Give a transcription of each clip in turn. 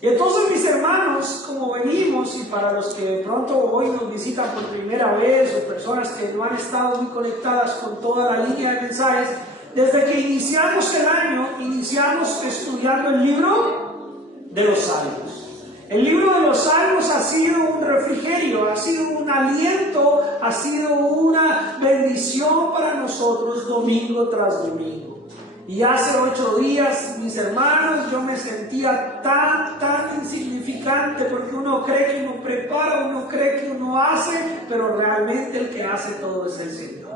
Y entonces, mis hermanos, como venimos, y para los que de pronto hoy nos visitan por primera vez, o personas que no han estado muy conectadas con toda la línea de mensajes, desde que iniciamos el año, iniciamos estudiando el libro de los Salmos. El libro de los Salmos ha sido un refrigerio, ha sido un aliento, ha sido una bendición para nosotros domingo tras domingo. Y hace 8 días, mis hermanos, yo me sentía tan insignificante, porque uno cree que uno prepara, uno cree que uno hace, pero realmente el que hace todo es el Señor.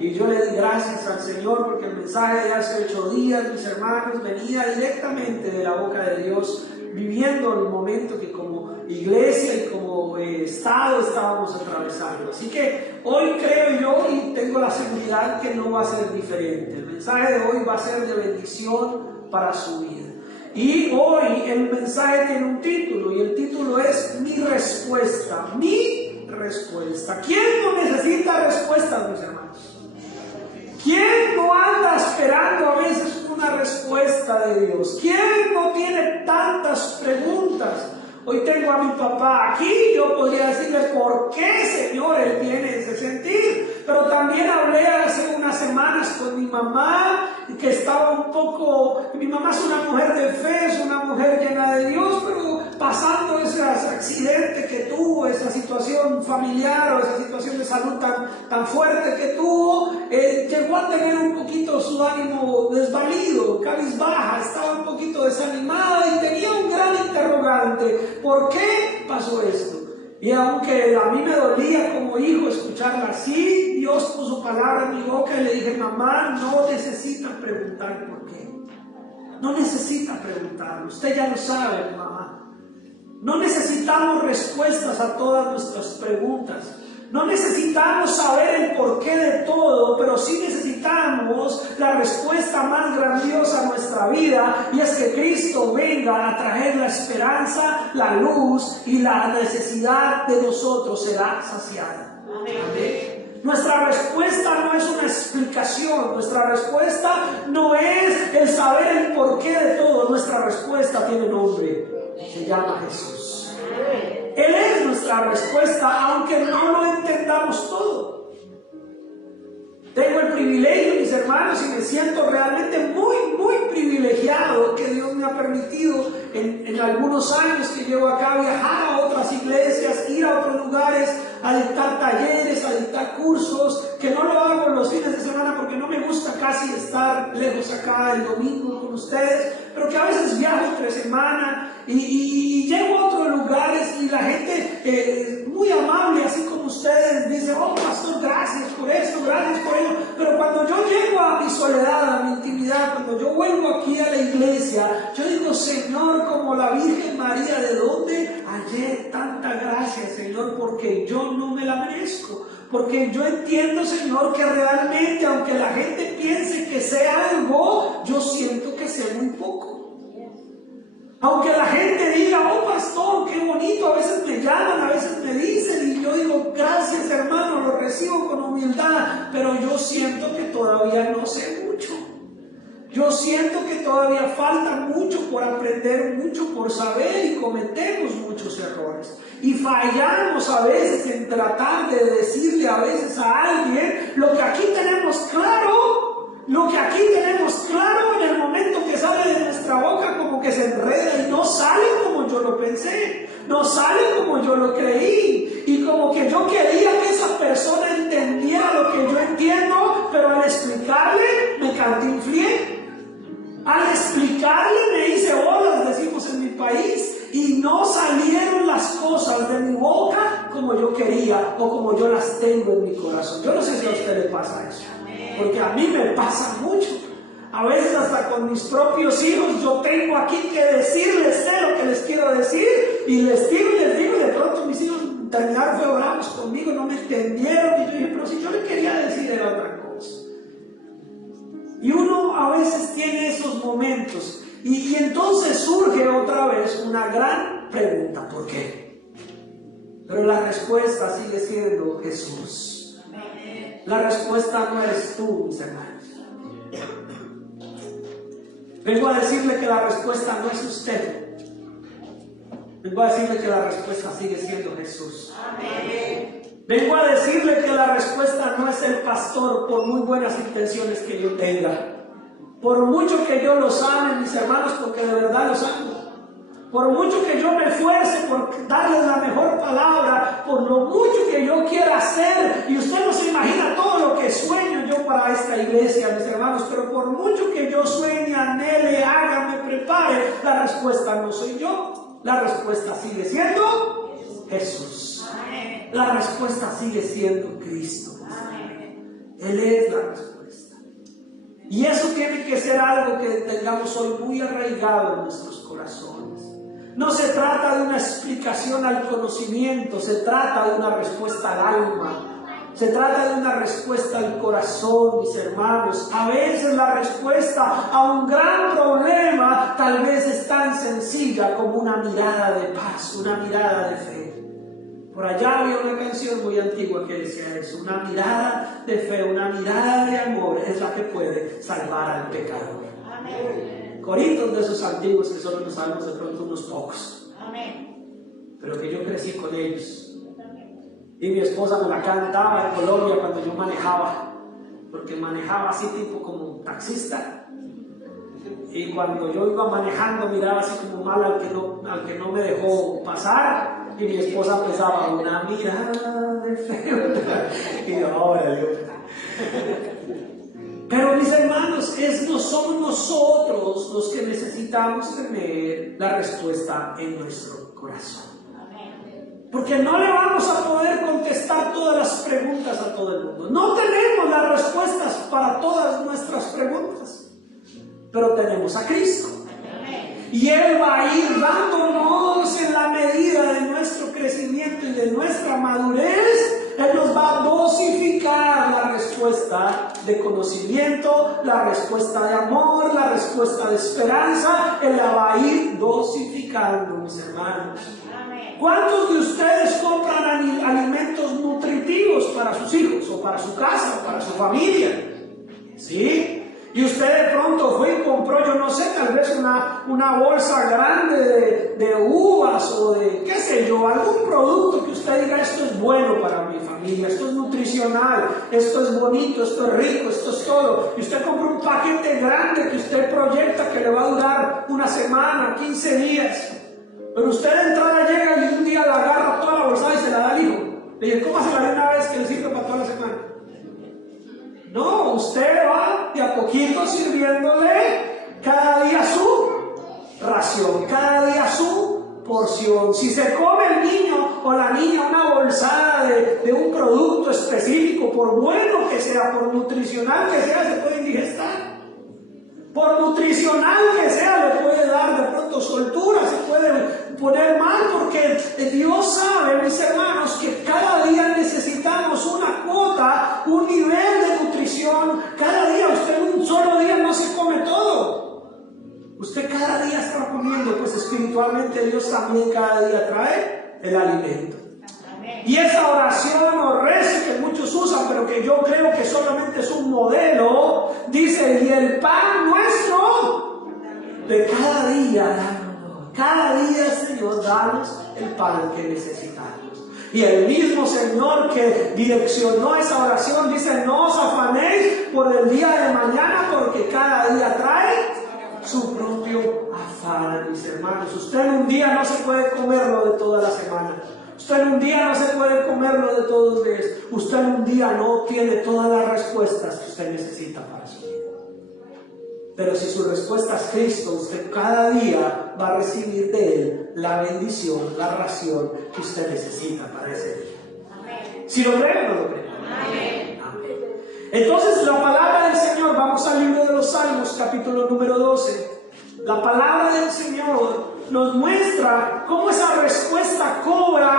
Y yo le di gracias al Señor porque el mensaje de hace 8 días, mis hermanos, venía directamente de la boca de Dios, viviendo el momento que como iglesia y como Estado estábamos atravesando. Así que hoy creo yo y tengo la seguridad que no va a ser diferente. El mensaje de hoy va a ser de bendición para su vida. Y hoy el mensaje tiene un título, y el título es Mi respuesta. Mi respuesta. ¿Quién no necesita respuestas, mis hermanos? ¿Quién no anda esperando a veces una respuesta de Dios? ¿Quién no tiene tantas preguntas? Hoy tengo a mi papá aquí, yo podría decirle por qué, Señor, él tiene ese sentir. Pero también hablé hace unas semanas con mi mamá, que estaba un poco... Mi mamá es una mujer de fe, es una mujer llena de Dios, pero pasando ese accidente que tuvo, esa situación familiar o esa situación de salud tan fuerte que tuvo, llegó a tener un poquito su ánimo desvalido, cabizbaja, estaba un poquito desanimada y tenía un gran interrogante. ¿Por qué pasó esto? Y aunque a mí me dolía como hijo escucharla así, Dios puso palabra en mi boca y le dije: mamá, no necesita preguntar por qué. No necesita preguntarlo, usted ya lo sabe, mamá. No necesitamos respuestas a todas nuestras preguntas. No necesitamos saber el porqué de todo, pero sí necesitamos la respuesta más grandiosa a nuestra vida, y es que Cristo venga a traer la esperanza, la luz, y la necesidad de nosotros será saciada. Amén. Nuestra respuesta no es una explicación, nuestra respuesta no es el saber el porqué de todo, nuestra respuesta tiene nombre, se llama Jesús. Él es nuestra respuesta, aunque no lo entendamos todo. Tengo el privilegio, mis hermanos, y me siento realmente muy privilegiado que Dios me ha permitido en algunos años que llevo acá viajar a otras iglesias, ir a otros lugares, a dictar talleres, a dictar cursos, que no lo hago los fines de semana porque no me gusta casi estar lejos acá el domingo con ustedes, pero que a veces viajo entre semana y llego a otros lugares y la gente muy amable, así como ustedes, dice: oh pastor, gracias por esto, gracias por ello. Pero cuando yo llego a mi soledad, a mi intimidad, cuando yo vuelvo aquí a la iglesia, yo digo: Señor, como la Virgen María, ¿de dónde hallé tanta gracia, Señor? Porque yo no me la merezco. Porque yo entiendo, Señor, que realmente, aunque la gente piense que sé algo, yo siento que sé muy poco. Aunque la gente diga: oh pastor, qué bonito, a veces me llaman, a veces me dicen, y yo digo: gracias, hermano, lo recibo con humildad, pero yo siento que todavía no sé mucho. Yo siento que todavía falta mucho por aprender, mucho por saber, y cometemos muchos errores. Y fallamos a veces en tratar de decirle a veces a alguien lo que aquí tenemos claro. Lo que aquí tenemos claro, en el momento que sale de nuestra boca, como que se enreda y no sale como yo lo pensé, no sale como yo lo creí, y como que yo quería que esa persona entendiera lo que yo entiendo, pero al explicarle me cantinflié. Al explicarle me hice bolas, decimos en mi país, y no salieron las cosas de mi boca como yo quería o como yo las tengo en mi corazón. Yo no sé si a usted le pasa eso, porque a mí me pasa mucho. A veces hasta con mis propios hijos yo tengo aquí que decirles, sé lo que les quiero decir, y les digo, y de pronto mis hijos terminaron fue bravos conmigo, no me entendieron, y yo dije: pero si yo le quería decir era otra cosa. Y uno a veces tiene esos momentos, y entonces surge otra vez una gran pregunta: ¿por qué? Pero la respuesta sigue siendo Jesús. La respuesta no eres tú, mis hermanos. Vengo a decirle que la respuesta no es usted. Vengo a decirle que la respuesta sigue siendo Jesús. Amén. Vengo a decirle que la respuesta no es el pastor, por muy buenas intenciones que yo tenga. Por mucho que yo los ame, mis hermanos, porque de verdad los amo. Por mucho que yo me esfuerce por darles la mejor palabra, por lo mucho que yo quiera hacer, y usted no se imagina todo lo que sueño yo para esta iglesia, mis hermanos, pero por mucho que yo sueñe, anhele, haga, me prepare, la respuesta no soy yo. La respuesta sigue siendo Jesús. La respuesta sigue siendo Cristo. Él es la respuesta. Y eso tiene que ser algo que tengamos hoy muy arraigado en nuestros corazones. No se trata de una explicación al conocimiento, se trata de una respuesta al alma. Se trata de una respuesta al corazón, mis hermanos. A veces la respuesta a un gran problema tal vez es tan sencilla como una mirada de paz, una mirada de fe. Por allá había una canción muy antigua que decía eso: una mirada de fe, una mirada de amor es la que puede salvar al pecador. Amén. Coritos de esos antiguos que solo nos sabemos de pronto unos pocos. Amén. Pero que yo crecí con ellos. Y mi esposa me la cantaba en Colombia cuando yo manejaba, porque manejaba así tipo como taxista. Y cuando yo iba manejando miraba así como mal al que no me dejó pasar, y mi esposa empezaba: una mirada de fe. Y yo, órale. Pero mis hermanos, no somos nosotros los que necesitamos tener la respuesta en nuestro corazón. Porque no le vamos a poder contestar todas las preguntas a todo el mundo. No tenemos las respuestas para todas nuestras preguntas. Pero tenemos a Cristo. Y Él va a ir dándonos en la medida de nuestro crecimiento y de nuestra madurez. Él nos va a dosificar la respuesta de conocimiento, la respuesta de amor, la respuesta de esperanza. Él la va a ir dosificando, mis hermanos. ¿Cuántos de ustedes compran alimentos nutritivos para sus hijos, o para su casa, o para su familia? ¿Sí? Y usted de pronto fue y compró, yo no sé, tal vez una bolsa grande de uvas o de, qué sé yo, algún producto que usted diga: esto es bueno para mi familia, esto es nutricional, esto es bonito, esto es rico, esto es todo. Y usted compra un paquete grande que usted proyecta que le va a durar una semana, 15 días. Pero usted de entrada llega y un día la agarra toda la bolsa y se la da al hijo. Le dice: ¿cómo se la da una vez que le sirve para toda la semana? No, usted va de a poquito sirviéndole cada día su ración, cada día su porción. Si se come el niño o la niña una bolsada de un producto específico, por bueno que sea, por nutricional que sea, se puede indigestar. Por nutricional que sea, le puede dar de pronto soltura, se puede poner mal, porque Dios sabe, mis hermanos, que cada día necesitamos una cuota, un nivel de nutrición. Cada día, usted en un solo día no se come todo. Usted cada día está comiendo, pues espiritualmente Dios también cada día trae el alimento. Y esa oración o rezo que muchos usan, pero que yo creo que solamente es un modelo, dice: y el pan nuestro de cada día, danos. Cada día, Señor, danos el pan que necesitamos. Y el mismo Señor que direccionó esa oración dice: no os afanéis por el día de mañana, porque cada día trae su propio afán, mis hermanos. Usted en un día no se puede comerlo de toda la semana. Usted en un día no se puede comerlo de todos los días. Usted en un día no obtiene todas las respuestas que usted necesita para su vida. Pero si su respuesta es Cristo, usted cada día va a recibir de Él la bendición, la ración que usted necesita para ese día. Amén. ¿Si lo cree o no lo cree? Amén. Amén. Entonces la palabra del Señor, vamos al libro de los Salmos, capítulo número 12. La palabra del Señor nos muestra cómo esa respuesta cobra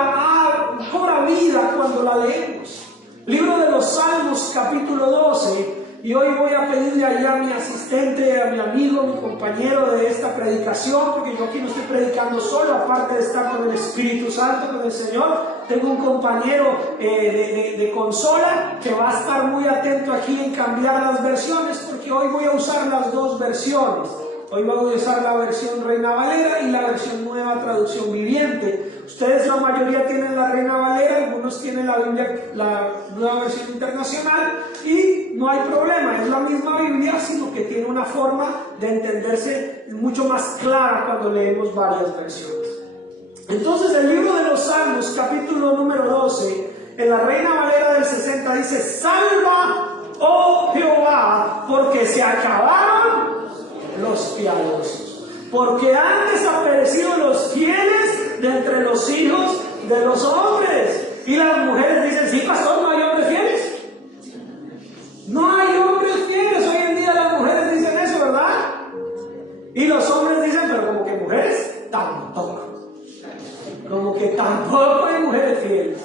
vida cuando la leemos. Libro de los Salmos, capítulo 12. Y hoy voy a pedirle allá a mi asistente, a mi amigo, mi compañero de esta predicación, porque yo aquí no estoy predicando solo, aparte de estar con el Espíritu Santo, con el Señor. Tengo un compañero de consola que va a estar muy atento aquí en cambiar las versiones, porque hoy voy a usar las dos versiones. Hoy vamos a usar la versión Reina Valera y la versión Nueva Traducción Viviente. Ustedes, la mayoría, tienen la Reina Valera, algunos tienen la Biblia, la Nueva Versión Internacional, y no hay problema, es la misma Biblia, sino que tiene una forma de entenderse mucho más clara cuando leemos varias versiones. Entonces, el libro de los Salmos, capítulo número 12, en la Reina Valera del 60 dice: salva, oh Jehová, porque se acabaron los piadosos, porque han desaparecido los fieles de entre los hijos de los hombres. Y las mujeres dicen: sí, pastor, ¿no hay hombres fieles? No hay hombres fieles. Hoy en día las mujeres dicen eso, ¿verdad? Y los hombres dicen: pero como que mujeres, tampoco. Como que tampoco hay mujeres fieles.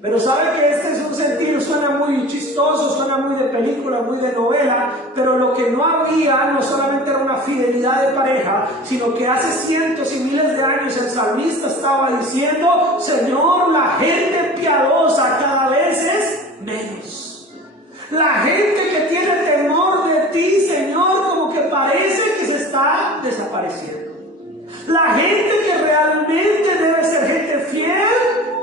Pero sabe que este es un sentir, suena muy chistoso, suena muy de película, muy de novela, pero lo que no había no solamente era una fidelidad de pareja, sino que hace cientos y miles de años el salmista estaba diciendo: Señor, la gente piadosa cada vez es menos. La gente que tiene temor de ti, Señor, como que parece que se está desapareciendo. La gente que realmente debe ser gente fiel,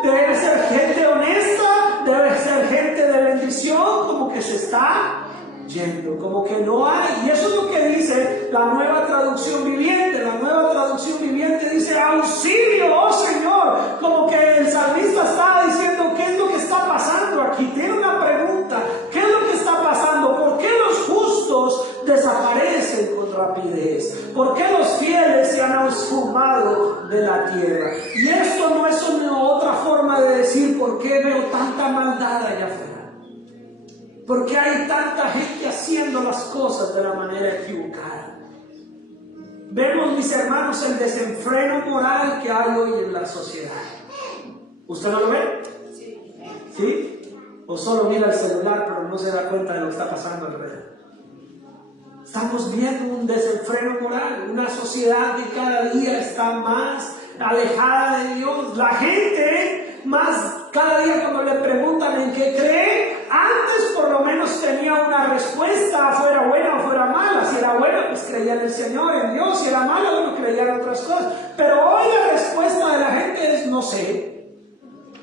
debe ser gente honesta, debe ser gente de bendición, como que se está yendo, como que no hay. Y eso es lo que dice la Nueva Traducción Viviente. La Nueva Traducción Viviente dice: auxilio, oh Señor. Como que el salmista estaba diciendo: ¿qué es lo que está pasando aquí? Tiene una pregunta: ¿qué es lo que está pasando? ¿Por qué los justos desaparecen con rapidez? ¿Por qué los fieles se han esfumado de la tierra? Y esto no es una otra forma de decir: ¿por qué veo tanta maldad allá afuera? ¿Por qué hay tanta gente haciendo las cosas de la manera equivocada? Vemos, mis hermanos, el desenfreno moral que hay hoy en la sociedad. ¿Usted no lo ve? ¿Sí? O solo mira el celular pero no se da cuenta de lo que está pasando alrededor. Estamos viendo un desenfreno moral, una sociedad que cada día está más alejada de Dios. La gente más, cada día cuando le preguntan en qué cree, antes por lo menos tenía una respuesta, fuera buena o fuera mala. Si era buena, pues creía en el Señor, en Dios. Si era mala, bueno, creía en otras cosas. Pero hoy la respuesta de la gente es: no sé.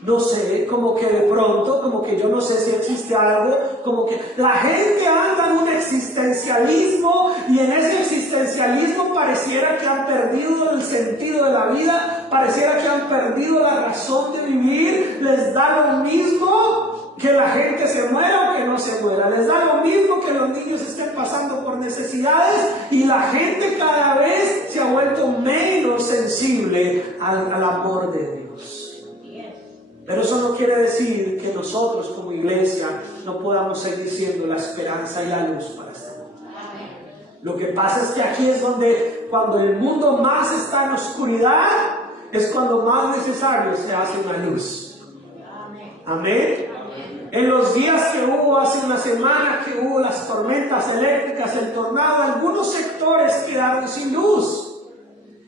No sé, como que de pronto, como que yo no sé si existe algo, como que la gente anda en un existencialismo, y en ese existencialismo pareciera que han perdido el sentido de la vida, pareciera que han perdido la razón de vivir. Les da lo mismo que la gente se muera o que no se muera, les da lo mismo que los niños estén pasando por necesidades, y la gente cada vez se ha vuelto menos sensible al amor de Dios. Pero eso no quiere decir que nosotros como iglesia no podamos seguir siendo la esperanza y la luz para este mundo. Lo que pasa es que aquí es donde, cuando el mundo más está en oscuridad, es cuando más necesario se hace una luz. Amén. En los días que hubo hace una semana, que hubo las tormentas eléctricas, el tornado, algunos sectores quedaron sin luz.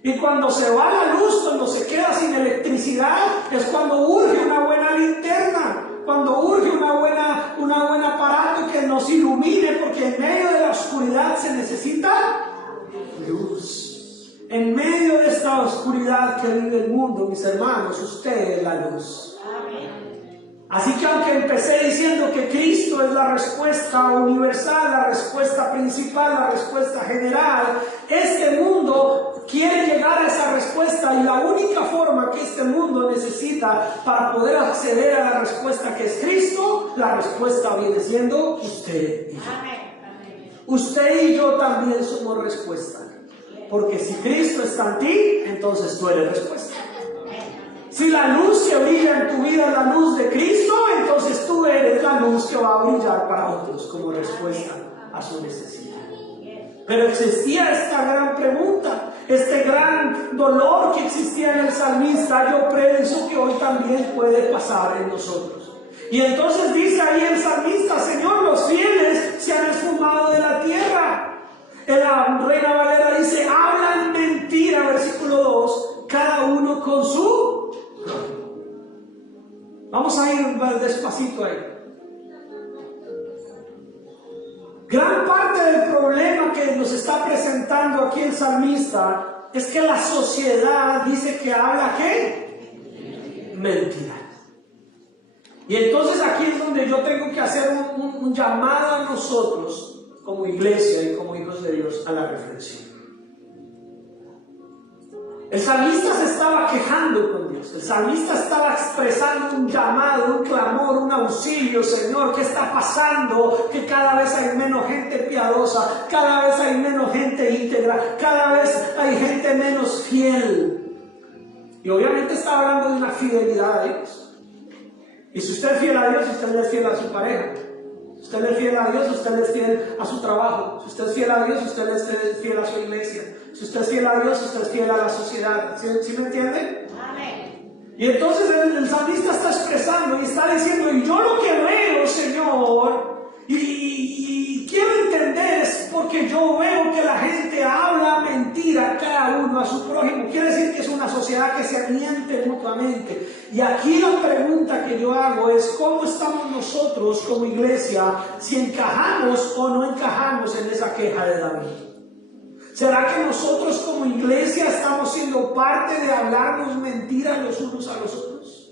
Y cuando se va la luz, cuando se queda sin electricidad, es cuando urge una buena linterna, cuando urge un buen aparato que nos ilumine, porque en medio de la oscuridad se necesita luz. En medio de esta oscuridad que vive el mundo, mis hermanos, usted es la luz. Así que aunque empecé diciendo que Cristo es la respuesta universal, la respuesta principal, la respuesta general, este mundo quiere llegar a esa respuesta, y la única forma que este mundo necesita para poder acceder a la respuesta que es Cristo, la respuesta viene siendo usted y yo. Usted y yo también somos respuesta, porque si Cristo está en ti, entonces tú eres respuesta. Si la luz que brilla en tu vida es la luz de Cristo, entonces tú eres la luz que va a brillar para otros como respuesta a su necesidad. Pero existía esta gran pregunta, este gran dolor que existía en el salmista. Yo pienso que hoy también puede pasar en nosotros. Y entonces dice ahí el salmista: Señor, los fieles se han esfumado de la tierra. En la Reina Valera dice: hablan mentira, versículo 2, cada uno con su... Vamos a ir despacito ahí. Gran parte del problema que nos está presentando aquí el salmista es que la sociedad dice que habla ¿qué? Mentira. Y entonces aquí es donde yo tengo que hacer un llamado a nosotros como iglesia y como hijos de Dios a la reflexión. El salmista se estaba quejando con Dios. El salmista estaba expresando un llamado, un clamor, un auxilio. Señor, ¿qué está pasando? Que cada vez hay menos gente piadosa, cada vez hay menos gente íntegra, cada vez hay gente menos fiel. Y obviamente está hablando de una fidelidad a Dios. Y si usted es fiel a Dios, usted le es fiel a su pareja. Si usted le es fiel a Dios, usted le es fiel a su trabajo. Si usted es fiel a Dios, usted le es fiel a su iglesia. Si usted es fiel a Dios, usted es fiel a la sociedad. ¿Sí me entiende? Amén. Y entonces el salmista está expresando y está diciendo, y yo lo que veo, Señor, y quiero entender es porque yo veo que la gente habla mentira cada uno a su prójimo. Quiere decir que es una sociedad que se miente mutuamente. Y aquí la pregunta que yo hago es, ¿cómo estamos nosotros como iglesia si encajamos o no encajamos en esa queja de David? ¿Será que nosotros como iglesia estamos siendo parte de hablarnos mentiras los unos a los otros?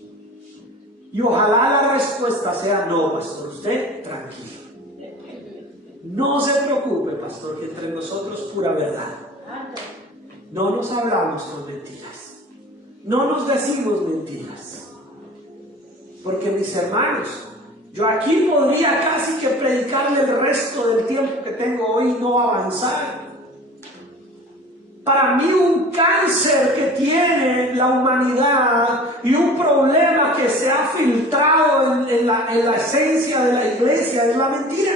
Y ojalá la respuesta sea no, pastor, usted tranquilo. No se preocupe, pastor, que entre nosotros pura verdad. No nos hablamos con mentiras. No nos decimos mentiras. Porque mis hermanos, yo aquí podría casi que predicarle el resto del tiempo que tengo hoy y no avanzar. Para mí un cáncer que tiene la humanidad y un problema que se ha filtrado en la esencia de la iglesia es la mentira.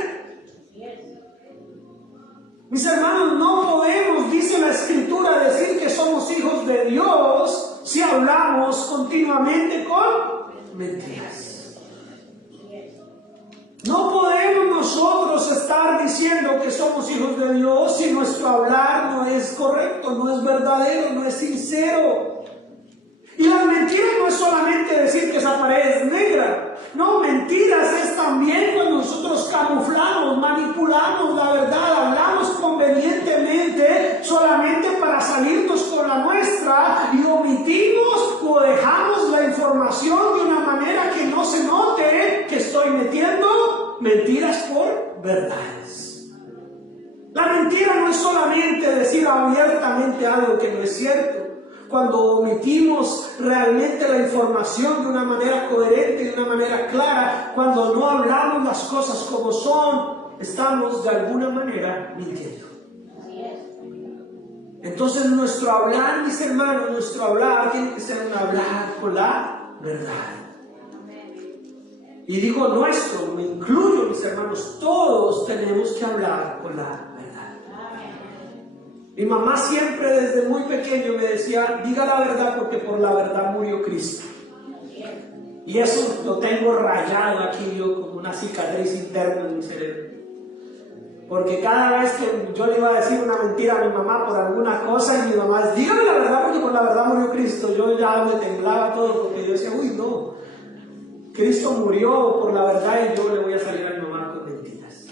Mis hermanos, no podemos, dice la Escritura, decir que somos hijos de Dios si hablamos continuamente con mentiras. No podemos nosotros estar diciendo que somos hijos de Dios si nuestro hablar no es correcto, no es verdadero, no es sincero. Y la mentira no es solamente decir que esa pared es negra. No, mentiras es también cuando nosotros camuflamos, manipulamos la verdad, hablamos convenientemente solamente para salirnos con la nuestra y omitimos o dejamos la información de una manera que no se note que estoy metiendo mentiras por verdades. La mentira no es solamente decir abiertamente algo que no es cierto. Cuando omitimos realmente la información de una manera coherente, de una manera clara, cuando no hablamos las cosas como son, estamos de alguna manera mintiendo. Entonces nuestro hablar, mis hermanos, nuestro hablar tiene que ser un hablar con la verdad. Y digo nuestro, me incluyo, mis hermanos, todos tenemos que hablar con la verdad. Mi mamá siempre desde muy pequeño me decía, diga la verdad porque por la verdad murió Cristo. Y eso lo tengo rayado aquí yo como una cicatriz interna en mi cerebro. Porque cada vez que yo le iba a decir una mentira a mi mamá por alguna cosa, y mi mamá decía, dígame la verdad porque por la verdad murió Cristo, yo ya me temblaba todo porque yo decía, uy no, Cristo murió por la verdad y yo le voy a salir a mi mamá con mentiras.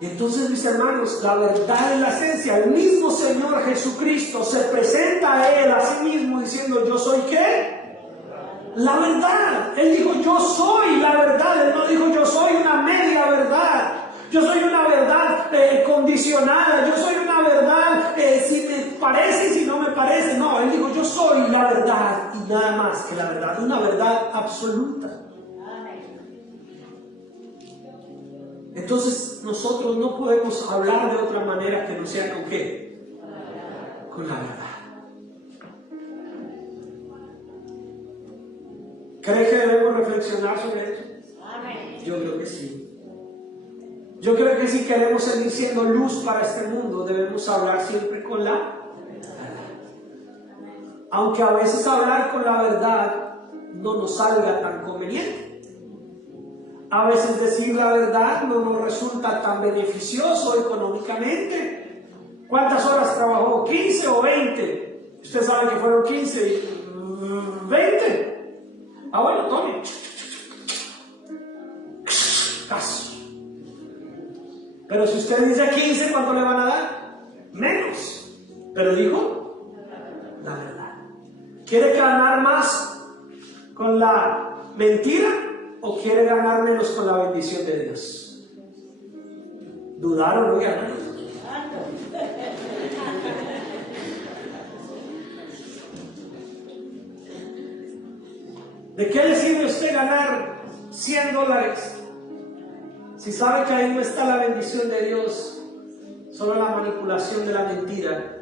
Y entonces, mis hermanos, la verdad es la esencia. El mismo Señor Jesucristo se presenta a Él a sí mismo diciendo, ¿yo soy qué? La verdad. Él dijo, yo soy la verdad. Él no dijo, yo soy una media verdad. Yo soy una verdad condicionada. Yo soy una verdad si me parece y si no me parece. No, Él dijo, yo soy la verdad y nada más que la verdad. Una verdad absoluta. Entonces nosotros no podemos hablar de otra manera que no sea con qué, con la verdad. ¿Cree que debemos reflexionar sobre eso? Yo creo que sí. Yo creo que si queremos seguir siendo luz para este mundo, debemos hablar siempre con la verdad. Aunque a veces hablar con la verdad no nos salga tan conveniente. A veces decir la verdad no nos resulta tan beneficioso económicamente. ¿Cuántas horas trabajó? ¿15 o 20? Usted sabe que fueron 15 y 20. Bueno, tome. Caso. Pero si usted dice 15, ¿cuánto le van a dar? Menos. Pero dijo la verdad. ¿Quiere ganar más con la mentira o quiere ganar menos con la bendición de Dios? ¿Dudaron, oigan? ¿De qué le sirve a usted ganar $100 si sabe que ahí no está la bendición de Dios, solo la manipulación de la mentira?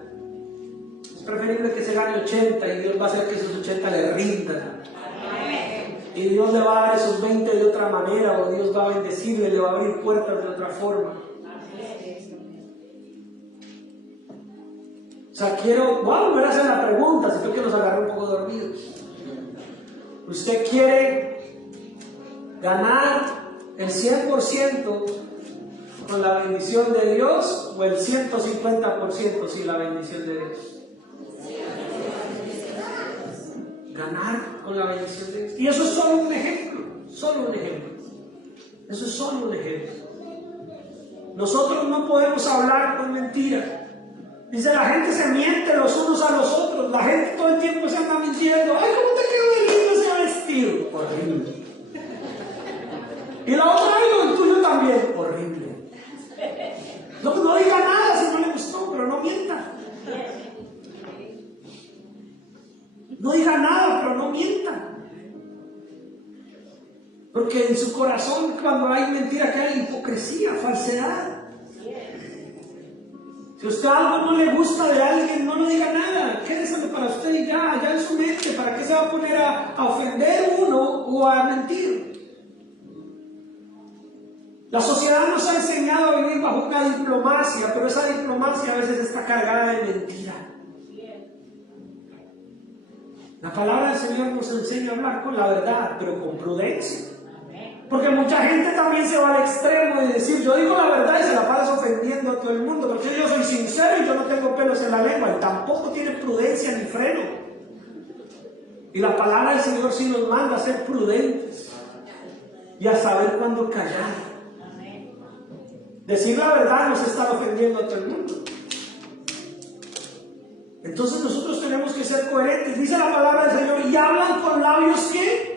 Es preferible que se gane 80 y Dios va a hacer que esos 80 le rindan. Y Dios le va a dar esos 20 de otra manera, o Dios va a bendecirle, le va a abrir puertas de otra forma. O sea, voy a volver a hacer la pregunta, si creo que nos agarró un poco dormidos. ¿Usted quiere ganar el 100% con la bendición de Dios o el 150% sin la bendición de Dios? Ganar con la bendición de Dios. Y eso es solo un ejemplo, solo un ejemplo. Eso es solo un ejemplo. Nosotros no podemos hablar con mentira. Dice, la gente se miente los unos a los otros. La gente todo el tiempo se anda mintiendo. Ay, ¿cómo te quedó de lindo ese vestido? Horrible. Y la otra, ay, el tuyo también. Horrible. No diga nada si no le gustó, pero no mienta. No diga nada, pero no mienta. Porque en su corazón, cuando hay mentira, que hay hipocresía, falsedad. Si a usted algo no le gusta de alguien, no le diga nada. Quédeselo para usted y ya en su mente. ¿Para qué se va a poner a ofender uno o a mentir? La sociedad nos ha enseñado a vivir bajo una diplomacia, pero esa diplomacia a veces está cargada de mentira. La palabra del Señor nos enseña a hablar con la verdad, pero con prudencia. Porque mucha gente también se va al extremo de decir, yo digo la verdad y se la pasas ofendiendo a todo el mundo, porque yo soy sincero y yo no tengo pelos en la lengua, y tampoco tiene prudencia ni freno. Y la palabra del Señor sí nos manda a ser prudentes y a saber cuándo callar. Decir la verdad no es estar ofendiendo a todo el mundo. Entonces nosotros tenemos que ser coherentes. Dice la palabra del Señor, y hablan con labios que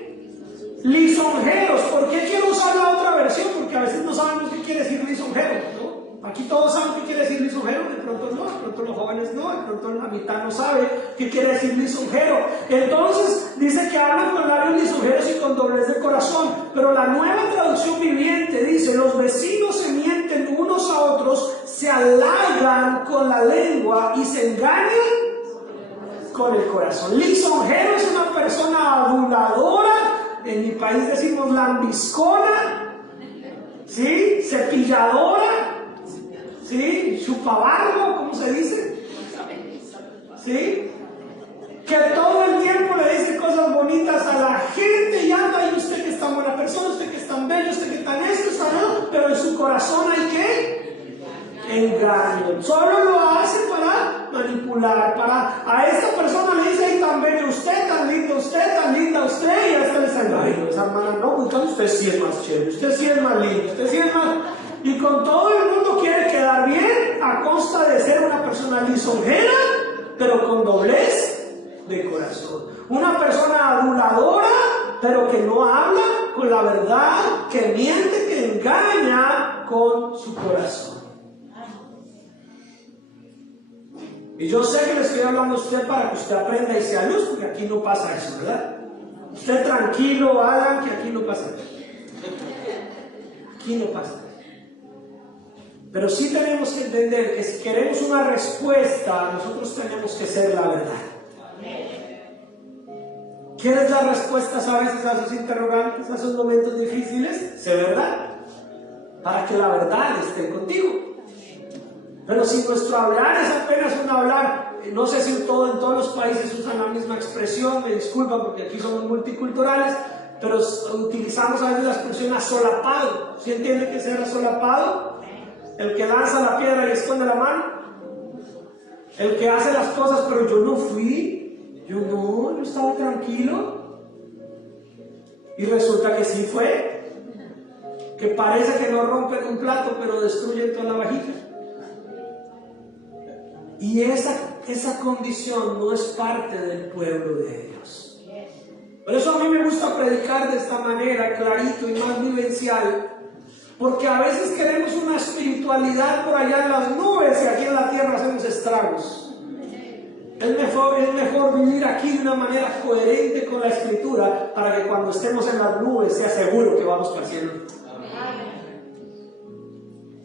lisonjeros. ¿Por qué quiero usar la otra versión? Porque a veces no sabemos qué quiere decir lisonjero, ¿no? Aquí todos saben qué quiere decir lisonjero, de pronto no, de pronto los jóvenes no, de pronto la mitad no sabe qué quiere decir lisonjero. Entonces dice que hablan con labios lisonjeros y con doblez de corazón. Pero la Nueva Traducción Viviente dice, los vecinos se mienten unos a otros, se halagan con la lengua y se engañan con el corazón. Lisonjero es una persona aduladora. En mi país decimos lambiscona, ¿sí? Cepilladora, ¿sí? Chupabarro, ¿cómo se dice? ¿Sí? Que todo el tiempo le dice cosas bonitas a la gente y anda, y usted que es tan buena persona, usted que es tan bello, usted que tan esto, está no, pero en su corazón hay que engaño. Solo lo hace para manipular, a esta persona le dice, ay, tan bello usted, tan lindo usted, tan linda usted, y a esta le dice, ay, esa hermana no, usted sí es más chévere, usted sí es más lindo, usted sí es más... Y con todo el mundo quiere quedar bien a costa de ser una persona lisonjera, pero con doblez de corazón. Una persona aduladora, pero que no habla con la verdad, que miente, que engaña con su corazón. Y yo sé que le estoy hablando a usted para que usted aprenda y sea luz, porque aquí no pasa eso, ¿verdad? Usted tranquilo, hagan que aquí no pasa eso. Aquí no pasa eso. Pero sí tenemos que entender que si queremos una respuesta, nosotros tenemos que ser la verdad. ¿Quieres dar respuestas a veces a esos interrogantes, a esos momentos difíciles? Sé verdad, para que la verdad esté contigo. Pero si nuestro hablar es apenas un hablar, no sé si en todos los países usan la misma expresión, me disculpan porque aquí somos multiculturales, pero utilizamos a veces la expresión asolapado. ¿Sí entiende que sea asolapado? El que lanza la piedra y esconde la mano. El que hace las cosas, pero yo no fui, yo estaba tranquilo. Y resulta que sí fue. que parece que no rompen un plato, pero destruyen toda la vajilla. Y esa condición no es parte del pueblo de Dios. Por eso a mí me gusta predicar de esta manera, clarito y más vivencial, porque a veces queremos una espiritualidad por allá en las nubes y aquí en la tierra hacemos estragos. Es mejor vivir aquí de una manera coherente con la Escritura para que cuando estemos en las nubes sea seguro que vamos para el cielo.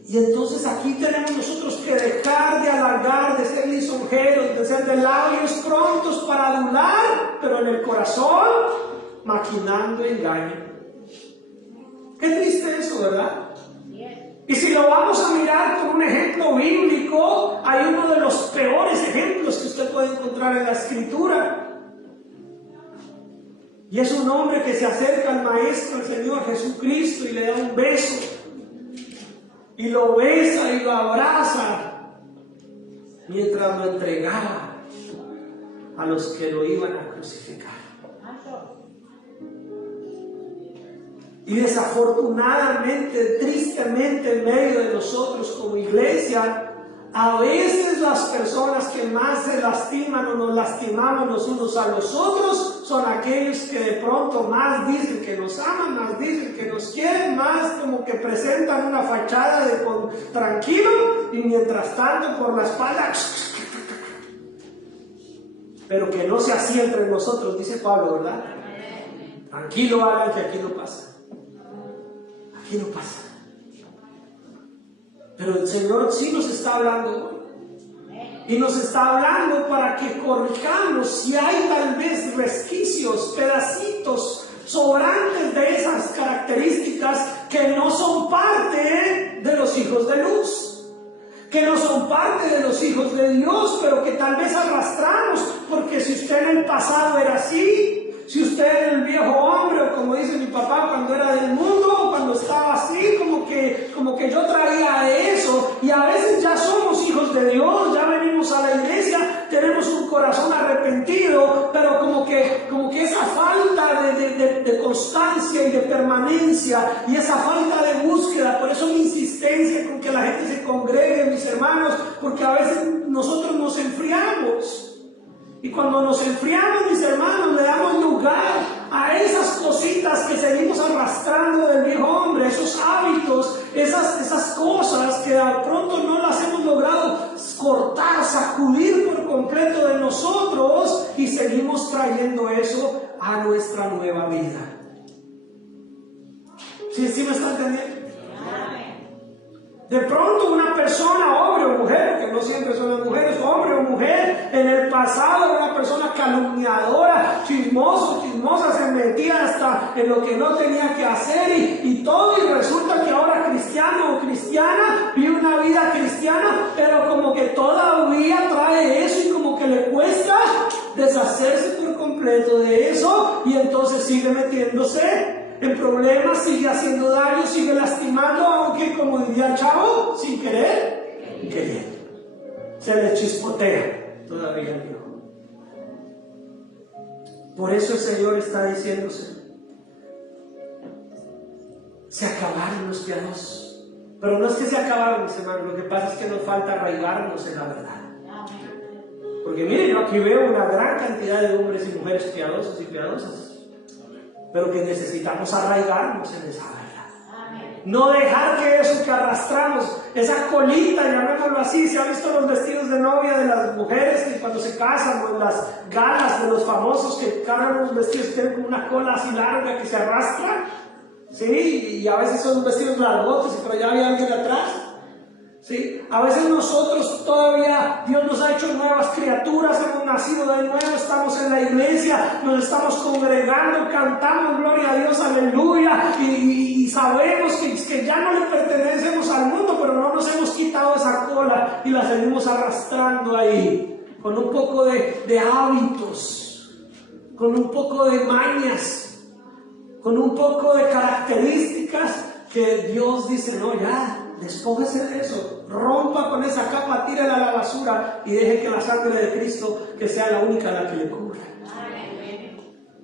Y entonces aquí tenemos nosotros que dejar de alargar, de ser lisonjeros, de ser de labios prontos para adular, pero en el corazón maquinando engaño. Qué triste eso, ¿verdad? Y si lo vamos a mirar con un ejemplo bíblico, hay uno de los peores ejemplos que usted puede encontrar en la Escritura. Y es un hombre que se acerca al Maestro, al Señor Jesucristo, y le da un beso. Y lo besa y lo abraza, mientras lo entregaba a los que lo iban a crucificar. Y desafortunadamente, tristemente, en medio de nosotros como iglesia, a veces las personas que más se lastiman o nos lastimamos los unos a los otros son aquellos que de pronto más dicen que nos aman, más dicen que nos quieren, más como que presentan una fachada de tranquilo, y mientras tanto por la espalda, pero que no sea así entre nosotros, dice Pablo, ¿verdad? Tranquilo, hagan que aquí no pasa. Aquí no pasa. Pero el Señor sí nos está hablando hoy. Y nos está hablando para que corrijamos si hay tal vez resquicios, pedacitos sobrantes de esas características que no son parte de los hijos de luz, que no son parte de los hijos de Dios, pero que tal vez arrastramos, porque si usted en el pasado era así, si usted era el viejo hombre, o como dice mi papá, cuando era del mundo, cuando estaba así, como que yo traía eso, y a veces ya somos hijos de Dios, ya venimos a la iglesia, tenemos un corazón arrepentido, pero como que esa falta de constancia y de permanencia, y esa falta de búsqueda, por eso mi insistencia con que la gente se congregue, mis hermanos, porque a veces nosotros nos enfriamos. Y cuando nos enfriamos, mis hermanos, le damos lugar a esas cositas que seguimos arrastrando del viejo hombre, esos hábitos, esas cosas que de pronto no las hemos logrado cortar, sacudir por completo de nosotros, y seguimos trayendo eso a nuestra nueva vida. ¿Sí me está entendiendo? De pronto una persona, hombre o mujer, porque no siempre son las mujeres, hombre o mujer, en el pasado era una persona calumniadora, chismosa, se metía hasta en lo que no tenía que hacer y todo, y resulta que ahora cristiano o cristiana vive una vida cristiana, pero como que todavía trae eso y como que le cuesta deshacerse por completo de eso, y entonces sigue metiéndose en problemas, sigue haciendo daño, sigue lastimando, aunque, como diría el chavo, sin querer, queriendo. Se le chispotea todavía el viejo. Por eso el Señor está diciéndose: se acabaron los piadosos. Pero no es que se acabaron, mis hermanos, lo que pasa es que nos falta arraigarnos en la verdad. Porque miren, yo aquí veo una gran cantidad de hombres y mujeres piadosos y piadosas, pero que necesitamos arraigarnos en esa verdad. No dejar que eso que arrastramos, esa colita, llamémoslo así. ¿Se han visto los vestidos de novia de las mujeres que cuando se casan, o en las galas de los famosos que cargan unos vestidos que tienen como una cola así larga que se arrastra? Sí, y a veces son vestidos largotes, pero ya había alguien atrás. ¿Sí? A veces nosotros todavía, Dios nos ha hecho nuevas criaturas, hemos nacido de nuevo, estamos en la iglesia, nos estamos congregando, cantamos gloria a Dios, aleluya, y sabemos que ya no le pertenecemos al mundo, pero no nos hemos quitado esa cola y la seguimos arrastrando ahí, con un poco de hábitos, con un poco de mañas, con un poco de características que Dios dice: no, ya, despójese de eso, rompa con esa capa, tírela a la basura y deje que la sangre de Cristo, que sea la única la que le cubra.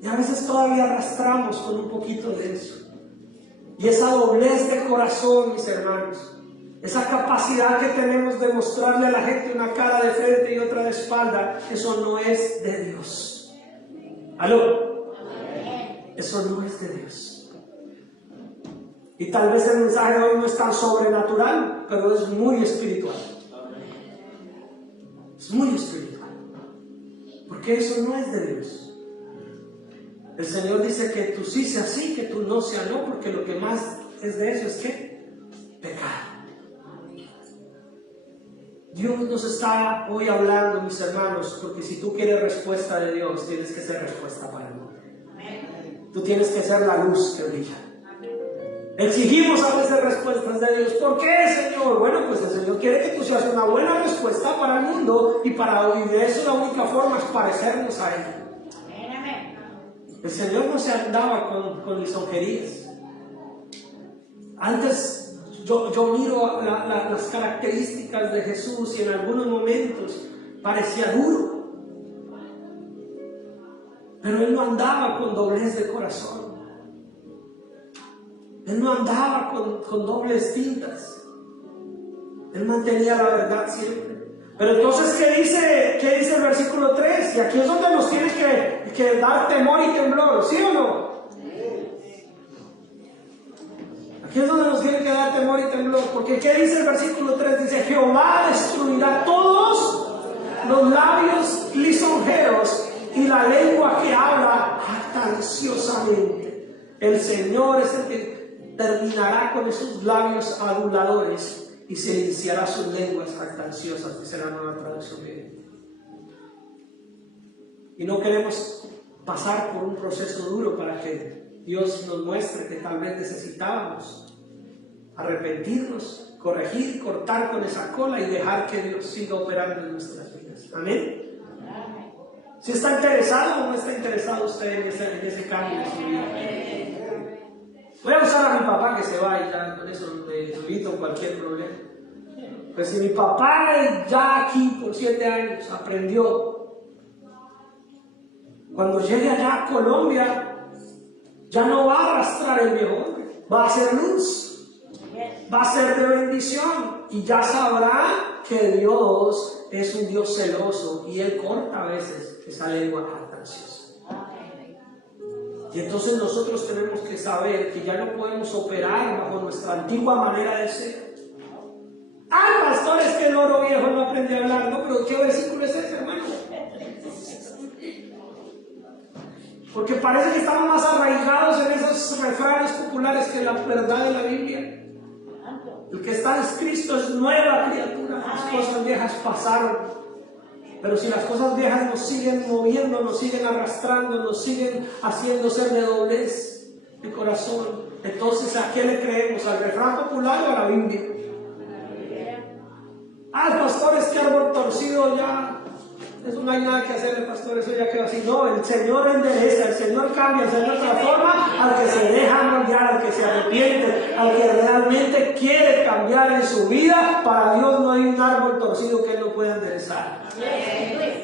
Y a veces todavía arrastramos con un poquito de eso. Y esa doblez de corazón, mis hermanos, esa capacidad que tenemos de mostrarle a la gente una cara de frente y otra de espalda, eso no es de Dios. ¿Aló? Eso no es de Dios. Y tal vez el mensaje de hoy no es tan sobrenatural, pero es muy espiritual. Es muy espiritual. Porque eso no es de Dios. El Señor dice que tú sí seas sí, que tú no seas no, porque lo que más es de eso es ¿qué? Pecado. Dios nos está hoy hablando, mis hermanos, porque si tú quieres respuesta de Dios, tienes que ser respuesta para el mundo. Tú tienes que ser la luz que brilla. Exigimos a veces respuestas de Dios. ¿Por qué, Señor? Bueno, pues el Señor quiere que tú seas una buena respuesta para el mundo y de eso la única forma es parecernos a Él. El Señor no se andaba con lisonjerías. Antes yo miro las características de Jesús y en algunos momentos parecía duro. Pero Él no andaba con doblez de corazón. Él no andaba con dobles tintas. Él mantenía la verdad siempre. Pero entonces, ¿qué dice el versículo 3? Y aquí es donde nos tiene que dar temor y temblor, ¿sí o no? Aquí es donde nos tiene que dar temor y temblor. Porque ¿qué dice el versículo 3? Dice, Jehová destruirá todos los labios lisonjeros y la lengua que habla jactanciosamente. El Señor es el que terminará con esos labios aduladores y se iniciará sus lenguas jactanciosas, dice la Nueva Traducción Viviente. Y no queremos pasar por un proceso duro para que Dios nos muestre que tal vez necesitábamos arrepentirnos, corregir, cortar con esa cola y dejar que Dios siga operando en nuestras vidas. Amén. Si está interesado o no está interesado usted en ese cambio de su vida. Voy a usar a mi papá que se va y ya con eso le evito cualquier problema. Pues si mi papá ya aquí por 7 años aprendió, cuando llegue allá a Colombia, ya no va a arrastrar el viejo hombre, va a ser luz, va a ser de bendición y ya sabrá que Dios es un Dios celoso y Él corta a veces esa lengua jactanciosa. Y entonces nosotros tenemos que saber que ya no podemos operar bajo nuestra antigua manera de ser. Pastor, es que el oro viejo no aprende a hablar, ¿no? Pero ¿qué versículo es ese, hermano? Porque parece que estamos más arraigados en esos refranes populares que la verdad de la Biblia. El que está en Cristo es nueva criatura, las cosas viejas pasaron. Pero si las cosas viejas nos siguen moviendo, nos siguen arrastrando, nos siguen haciendo ser de doblez de corazón, entonces ¿a qué le creemos? ¿Al refrán popular o a la Biblia? El pastor, es que árbol torcido ya, eso no hay nada que hacer, el pastor, eso ya quedó así. No, el Señor endereza, el Señor cambia, el Señor transforma al que se deja moldear, al que se arrepiente, al que realmente quiere cambiar en su vida. Para Dios no hay un árbol torcido que Él no pueda enderezar.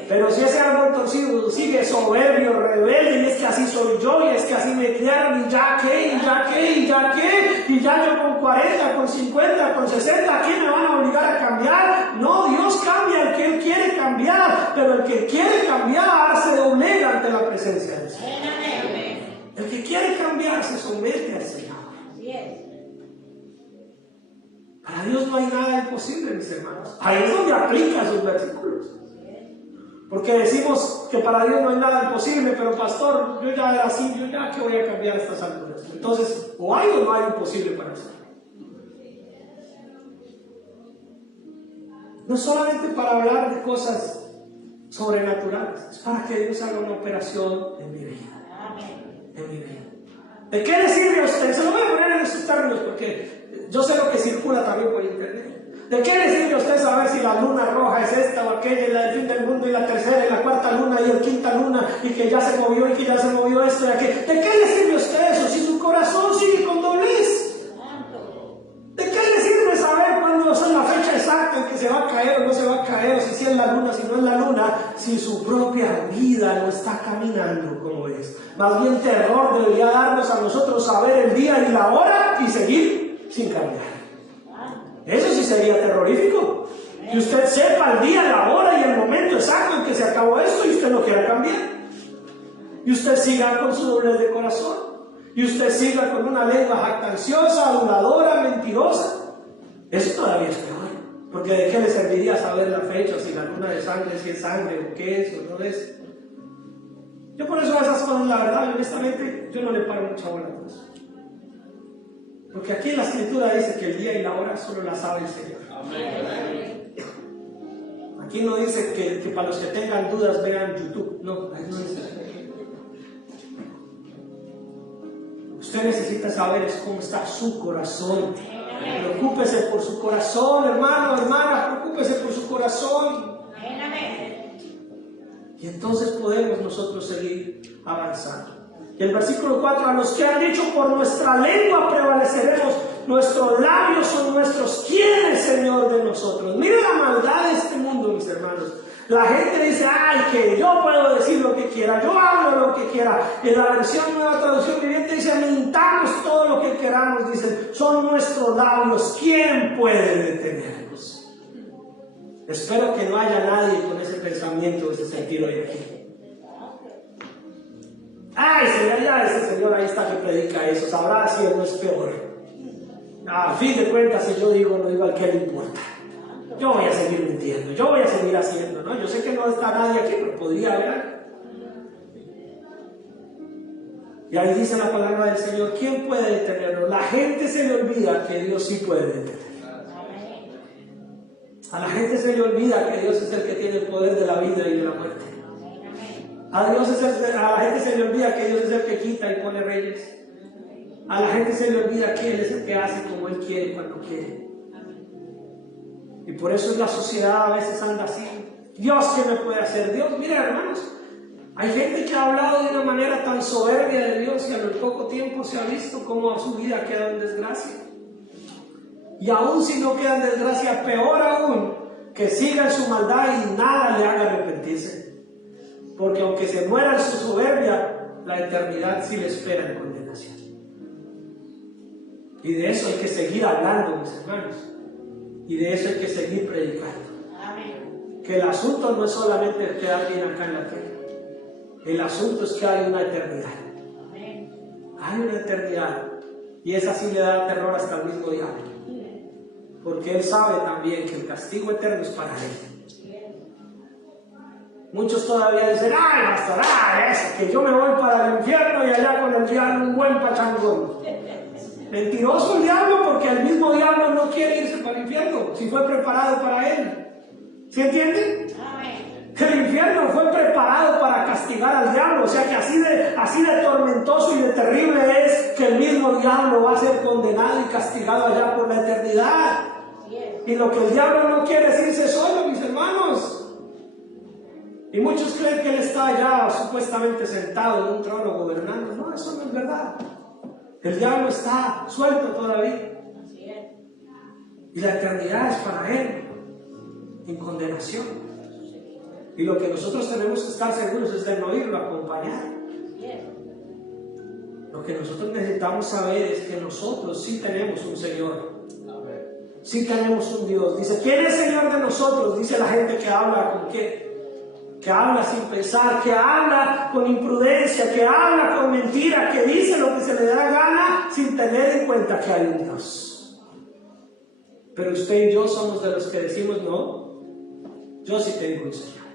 Pero si ese árbol torcido sigue soberbio, rebelde, y es que así soy yo, y es que así me criaron, y ya qué, y ya qué, y ya qué, y ya yo con 40, con 50, con 60, ¿a quién me van a obligar a cambiar? No, Dios cambia al que Él quiere cambiar, pero el que quiere cambiar se doblega ante la presencia del Señor. El que quiere cambiar se somete al Señor. Para Dios no hay nada imposible, mis hermanos. Ahí es donde aplica esos versículos. Porque decimos que para Dios no hay nada imposible, pero pastor, yo ya era así, yo ya que voy a cambiar estas alturas. Entonces, o hay o no hay imposible para eso. No solamente para hablar de cosas sobrenaturales, es para que Dios haga una operación en mi vida. En mi vida. ¿De qué le sirve a usted? Se lo voy a poner en esos términos porque yo sé lo que circula también por internet. ¿De qué le sirve a usted saber si la luna roja es esta o aquella, y la del fin del mundo, y la tercera, y la cuarta luna, y la quinta luna, y que ya se movió, y que ya se movió esto y aquello? ¿De qué le sirve a usted eso si su corazón sigue con doblez? ¿De qué le sirve saber cuándo es la fecha exacta en que se va a caer o no se va a caer, o si es la luna, si no es la luna, si su propia vida no está caminando como es. Más bien terror debería darnos a nosotros saber el día y la hora y seguir sin cambiar. Eso sí sería terrorífico. Que usted sepa el día, la hora y el momento exacto en que se acabó esto y usted no quiera cambiar. Y usted siga con su doblez de corazón. Y usted siga con una lengua jactanciosa, aduladora, mentirosa. Eso todavía es peor. Porque ¿de qué le serviría saber la fecha, si la luna de sangre, si es sangre o qué es o no es? Yo por eso a esas cosas, la verdad, honestamente, yo no le paro mucha bola a eso. Porque aquí en la escritura dice que el día y la hora solo la sabe el Señor. Amén. Aquí no dice que para los que tengan dudas vean YouTube. No, ahí no dice eso. Usted necesita saber es cómo está su corazón. Preocúpese por su corazón, hermano, hermana, preocúpese por su corazón. Y entonces podemos nosotros seguir avanzando. Y el versículo 4, a los que han dicho por nuestra lengua prevaleceremos, nuestros labios son nuestros. ¿Quién es Señor de nosotros? Mire la maldad de este mundo, mis hermanos. La gente dice, ay, que yo puedo decir lo que quiera, yo hablo lo que quiera. En la versión Nueva Traducción Viviente dice, mintamos todo lo que queramos, dicen, son nuestros labios, ¿quién puede detenernos? Espero que no haya nadie con ese pensamiento, ese sentido de aquí. Ay, señor, ya ese señor ahí está que predica eso, sabrá si él no es peor. A fin de cuentas, si yo digo, no digo al que le importa. Yo voy a seguir mintiendo, yo voy a seguir haciendo, ¿no? Yo sé que no está nadie aquí, pero podría haber. Y ahí dice la palabra del Señor, ¿quién puede detenerlo? La gente se le olvida que Dios sí puede detenerlo. A la gente se le olvida que Dios es el que tiene el poder de la vida y de la muerte. A la gente se le olvida que Dios es el que quita y pone reyes. A la gente se le olvida que Él es el que hace como Él quiere cuando quiere. Y por eso la sociedad a veces anda así. Dios, ¿qué me puede hacer? Dios, mira, hermanos, hay gente que ha hablado de una manera tan soberbia de Dios y a lo poco tiempo se ha visto cómo su vida queda en desgracia. Y aún si no queda en desgracia, peor aún, que siga en su maldad y nada le haga arrepentirse. Porque aunque se muera en su soberbia, la eternidad sí le espera en condenación. Y de eso hay que seguir hablando, mis hermanos. Y de eso hay que seguir predicando. Amén. Que el asunto no es solamente quedar bien acá en la tierra. El asunto es que hay una eternidad. Amén. Hay una eternidad. Y esa sí le da terror hasta el mismo diablo. Porque él sabe también que el castigo eterno es para él. Muchos todavía dicen, ay, pastor, eso, que yo me voy para el infierno y allá con el diablo un buen pachangón. Mentiroso el diablo, porque el mismo diablo no quiere irse para el infierno, si fue preparado para él. ¿Sí entienden? Amén. El infierno fue preparado para castigar al diablo, o sea que así de tormentoso y de terrible es que el mismo diablo va a ser condenado y castigado allá por la eternidad. Y lo que el diablo no quiere es irse solo, mis hermanos. Y muchos creen que él está allá supuestamente sentado en un trono gobernando. No, eso no es verdad. El diablo está suelto todavía. Y la eternidad es para él, en condenación. Y lo que nosotros tenemos que estar seguros es de no irlo a acompañar. Lo que nosotros necesitamos saber es que nosotros sí tenemos un Señor. Sí tenemos un Dios. Dice, ¿quién es Señor de nosotros? Dice la gente que habla con qué. Que habla sin pensar, que habla con imprudencia, que habla con mentira, que dice lo que se le da gana sin tener en cuenta que hay un Dios. Pero usted y yo somos de los que decimos, no, yo sí tengo un Señor.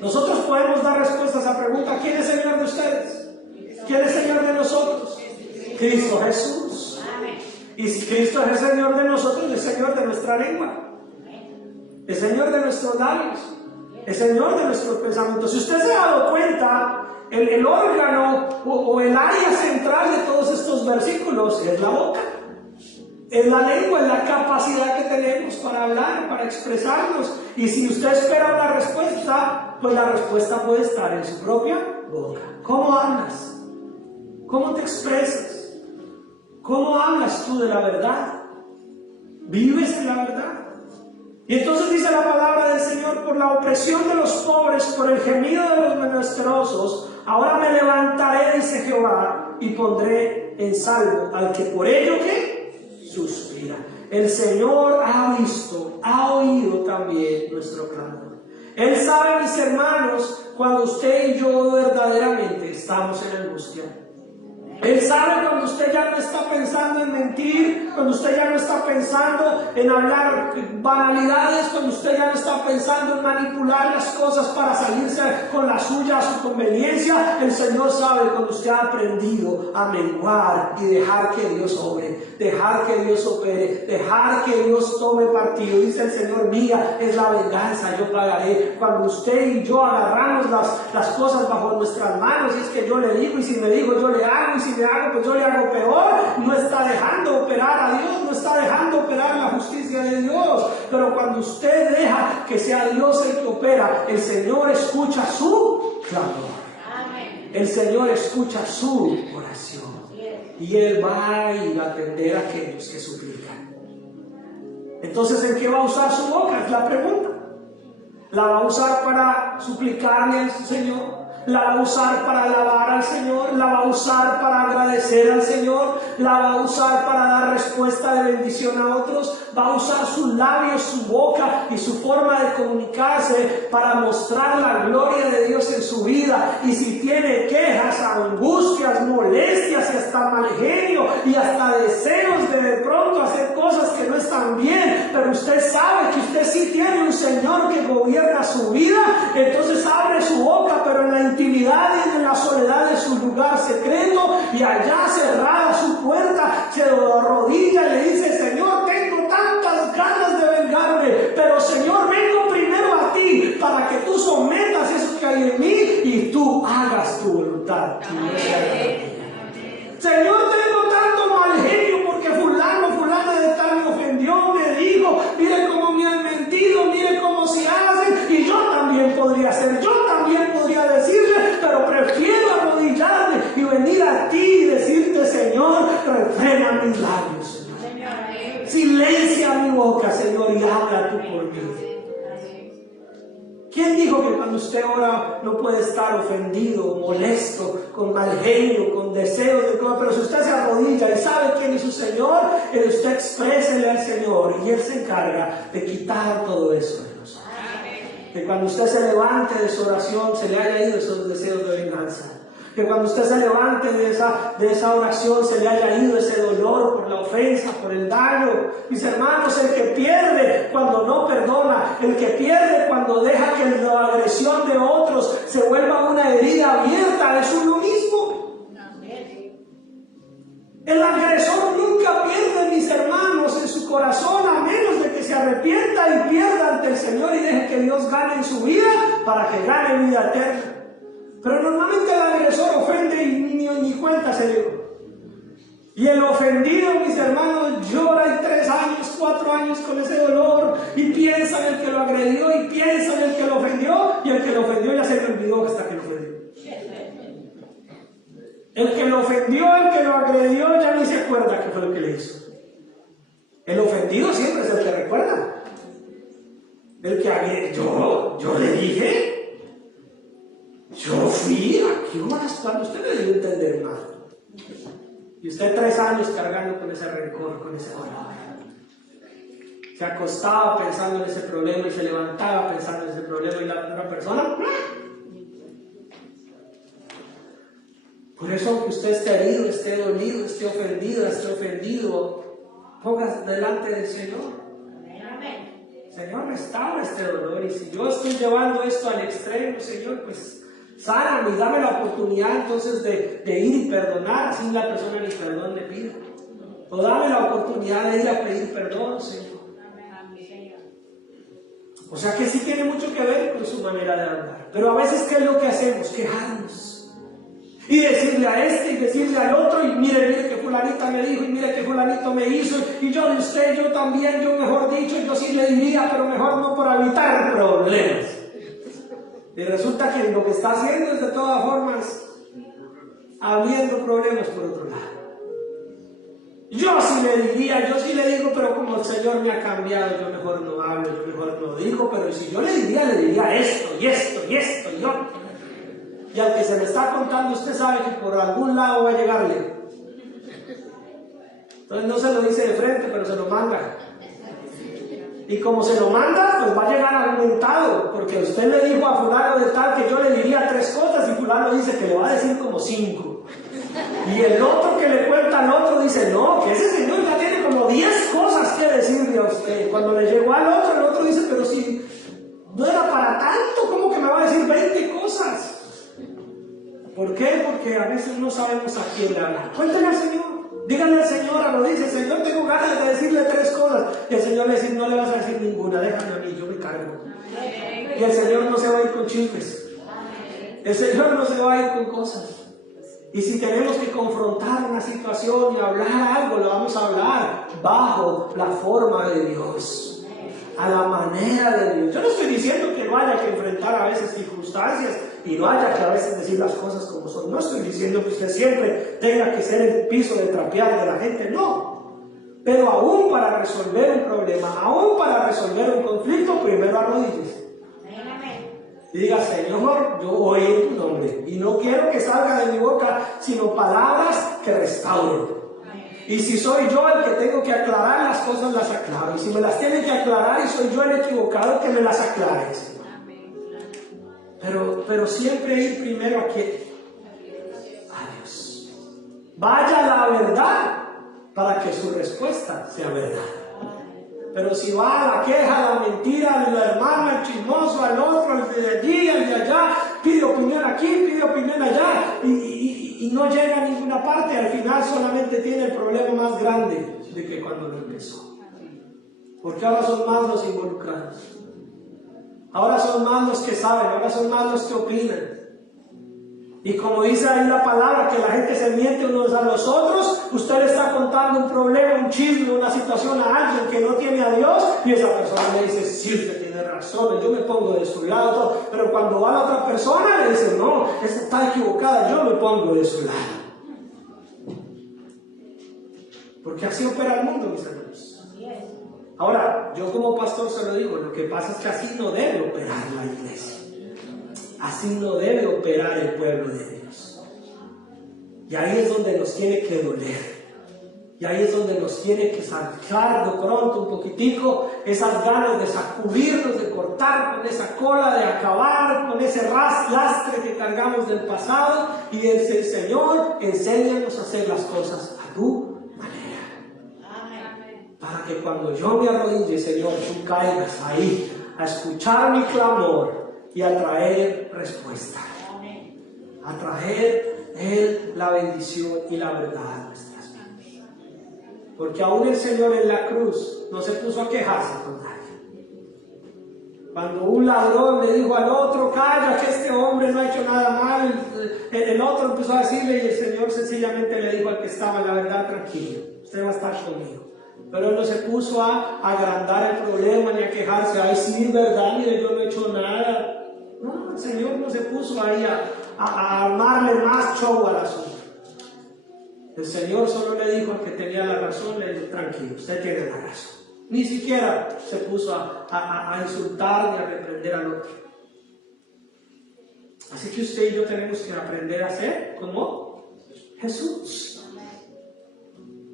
Nosotros podemos dar respuestas a la pregunta, ¿quién es Señor de ustedes? ¿Quién es Señor de nosotros? Cristo Jesús. Y si Cristo es el Señor de nosotros, es Señor de nuestra lengua, es Señor de nuestros labios, el Señor de nuestros pensamientos. Si usted se ha dado cuenta, el órgano o el área central de todos estos versículos es la boca, es la lengua, es la capacidad que tenemos para hablar, para expresarnos. Y si usted espera una respuesta, pues la respuesta puede estar en su propia boca. ¿Cómo hablas? ¿Cómo te expresas? ¿Cómo hablas tú de la verdad? ¿Vives en la verdad? Y entonces dice la palabra del Señor: por la opresión de los pobres, por el gemido de los menesterosos, ahora me levantaré, dice Jehová, y pondré en salvo al que por ello que suspira. El Señor ha visto, ha oído también nuestro clamor. Él sabe, mis hermanos, cuando usted y yo verdaderamente estamos en angustia. Él sabe cuando usted ya no está pensando en mentir, cuando usted ya no está pensando en hablar banalidades, cuando usted ya no está pensando en manipular las cosas para salirse con la suya a su conveniencia. El Señor sabe cuando usted ha aprendido a menguar y dejar que Dios obre, dejar que Dios opere, dejar que Dios tome partido. Dice el Señor: mía es la venganza, yo pagaré. Cuando usted y yo agarramos las cosas bajo nuestras manos, y es que yo le digo, y si me digo yo le hago, y si le hago pues yo le hago peor, no está dejando operar a Dios, no está dejando operar la justicia de Dios. Pero cuando usted deja que sea Dios el que opera, el Señor escucha su clamor. El Señor escucha su oración, y Él va a ir a atender a aquellos que suplican. Entonces, ¿en qué va a usar su boca? Es la pregunta. ¿La va a usar para suplicarle al Señor? ¿La va a usar para alabar al Señor? ¿La va a usar para agradecer al Señor? ¿La va a usar para dar respuesta de bendición a otros? ¿Va a usar sus labios, su boca y su forma de comunicarse para mostrar la gloria de Dios en su vida? Y si tiene quejas, angustias, molestias y hasta mal genio y hasta deseos de pronto hacer cosas que no están bien, pero usted sabe que usted sí tiene un Señor que gobierna su vida, entonces abre su boca, pero en la intimidad y en la soledad de su lugar secreto, y allá cerrada su puerta se arrodilla y le dice: Señor, tengo tantas ganas de vengarme, pero Señor, vengo primero a ti para que tú sometas eso que hay en mí y tú hagas tu voluntad. Señor, tengo tanto mal genio porque fulana de tal me ofendió, me dijo, mire cómo me han mentido, mire cómo se hacen, y yo también podría hacer, yo también podría decirle, pero prefiero arrodillarme y venir a ti y decirte: Señor, refrena mis labios, Señor. Silencia mi boca, Señor, y habla tú por mí. ¿Quién dijo que cuando usted ora no puede estar ofendido, molesto, con mal genio, con deseos de todo? Pero si usted se arrodilla y sabe quién es su Señor, usted exprésele al Señor y Él se encarga de quitar todo eso de nosotros. Que cuando usted se levante de su oración se le haya ido esos deseos de venganza. Que cuando usted se levante de esa oración se le haya ido ese dolor por la ofensa, por el daño. Mis hermanos, el que pierde cuando no perdona, el que pierde cuando deja que la agresión de otros se vuelva una herida abierta, es uno mismo. El agresor nunca pierde, mis hermanos, en su corazón, a menos de que se arrepienta y pierda ante el Señor y deje que Dios gane en su vida para que gane vida eterna. Pero normalmente el agresor ofende y ni cuenta se dio. Y el ofendido, mis hermanos, llora y 3 años, 4 años con ese dolor, y piensa en el que lo agredió, y piensa en el que lo ofendió, y el que lo ofendió ya se le olvidó hasta que lo ofendió. El que lo ofendió, el que lo agredió, ya ni se acuerda qué fue lo que le hizo. El ofendido siempre es el que recuerda. El que agredió, yo le dije. Yo fui a qué horas cuando usted me dio a entender mal. Y usted 3 años cargando con ese rencor, con ese dolor. Se acostaba pensando en ese problema y se levantaba pensando en ese problema, y la otra persona. Por eso, aunque usted esté herido, esté dolido, esté ofendido, póngase delante del Señor. Señor, restaura este dolor, y si yo estoy llevando esto al extremo, Señor, pues sáname y dame la oportunidad entonces de ir y perdonar, así la persona ni perdón le pide. O dame la oportunidad de ir a pedir perdón, Señor. O sea que sí tiene mucho que ver con su manera de hablar. Pero a veces, ¿qué es lo que hacemos? Quejarnos. Y decirle a este y decirle al otro, y mire que fulanita me dijo, y mire que fulanito me hizo, y yo de usted, yo también, yo mejor dicho, yo sí le diría, pero mejor no, por evitar problemas. Y resulta que lo que está haciendo es de todas formas abriendo problemas por otro lado. Yo sí le diría, yo sí le digo, pero como el Señor me ha cambiado, yo mejor no hablo, yo mejor no digo, pero si yo le diría esto, y esto, y esto, y otro. Y al que se le está contando, usted sabe que por algún lado va a llegarle. Entonces no se lo dice de frente, pero se lo manda. Y como se lo manda, pues va a llegar argumentado, porque usted le dijo a fulano de tal que yo le diría 3 cosas y fulano dice que le va a decir como 5. Y el otro que le cuenta al otro dice, no, que ese señor ya tiene como 10 cosas que decirle a usted. Cuando le llegó al otro, el otro dice, pero si no era para tanto, ¿cómo que me va a decir 20 cosas? ¿Por qué? Porque a veces no sabemos a quién le hablar. Cuéntale al Señor, díganle al Señor, lo dice, Señor, tengo ganas de decirle 3 cosas. Y el Señor le dice, no le vas a decir ninguna, déjame a mí, yo me cargo. Y el Señor no se va a ir con chismes. El Señor no se va a ir con cosas. Y si tenemos que confrontar una situación y hablar algo, lo vamos a hablar bajo la forma de Dios, a la manera de Dios. Yo no estoy diciendo que no haya que enfrentar a veces circunstancias y no haya que a veces decir las cosas como son. No estoy diciendo que usted siempre tenga que ser el piso de trapear de la gente, no. Pero aún para resolver un problema, aún para resolver un conflicto, primero arrodíllese. Y diga, Señor, yo oí tu nombre y no quiero que salga de mi boca sino palabras que restauren. Y si soy yo el que tengo que aclarar las cosas, las aclaro. Y si me las tienen que aclarar y soy yo el equivocado, que me las aclare, Señor. Pero siempre ir primero a quién? A Dios. Vaya la verdad para que su respuesta sea verdad. Pero si va a la queja, la mentira, al hermano, al chismoso, al otro, al de allí, al de allá, pide opinión aquí, pide opinión allá, y no llega a ninguna parte, al final solamente tiene el problema más grande de que cuando lo empezó. Porque ahora son más los involucrados. Ahora son más los que saben, ahora son más los que opinan. Y como dice ahí la palabra, que la gente se miente unos a los otros, usted le está contando un problema, un chisme, una situación a alguien que no tiene a Dios, y esa persona le dice, sí, usted tiene razón, yo me pongo de su lado, todo. Pero cuando va la otra persona, le dice, no, esa está equivocada, yo me pongo de su lado. Porque así opera el mundo, mis hermanos. Ahora, yo como pastor se lo digo, lo que pasa es que así no debe operar la iglesia. Así no debe operar el pueblo de Dios. Y ahí es donde nos tiene que doler. Y ahí es donde nos tiene que sacar de pronto un poquitico esas ganas de sacudirnos, de cortar con esa cola, de acabar con ese lastre que cargamos del pasado y decir, Señor, enséñanos a hacer las cosas a tu manera. Amén. Para que cuando yo me arrodille, Señor, tú caigas ahí a escuchar mi clamor y a traer respuesta, a traer la bendición y la verdad a nuestras vidas. Porque aún el Señor en la cruz no se puso a quejarse con nadie. Cuando un ladrón le dijo al otro, calla, que este hombre no ha hecho nada mal, el otro empezó a decirle y el Señor sencillamente le dijo al que estaba, la verdad, tranquilo, usted va a estar conmigo. Pero él no se puso a agrandar el problema ni a quejarse, ay sí, verdad, mire, yo no he hecho nada. No, el Señor no se puso ahí a armarle más show al asunto. El Señor solo le dijo al que tenía la razón, le dijo, tranquilo, usted tiene la razón. Ni siquiera se puso a insultar ni a reprender al otro. Así que usted y yo tenemos que aprender a ser como Jesús.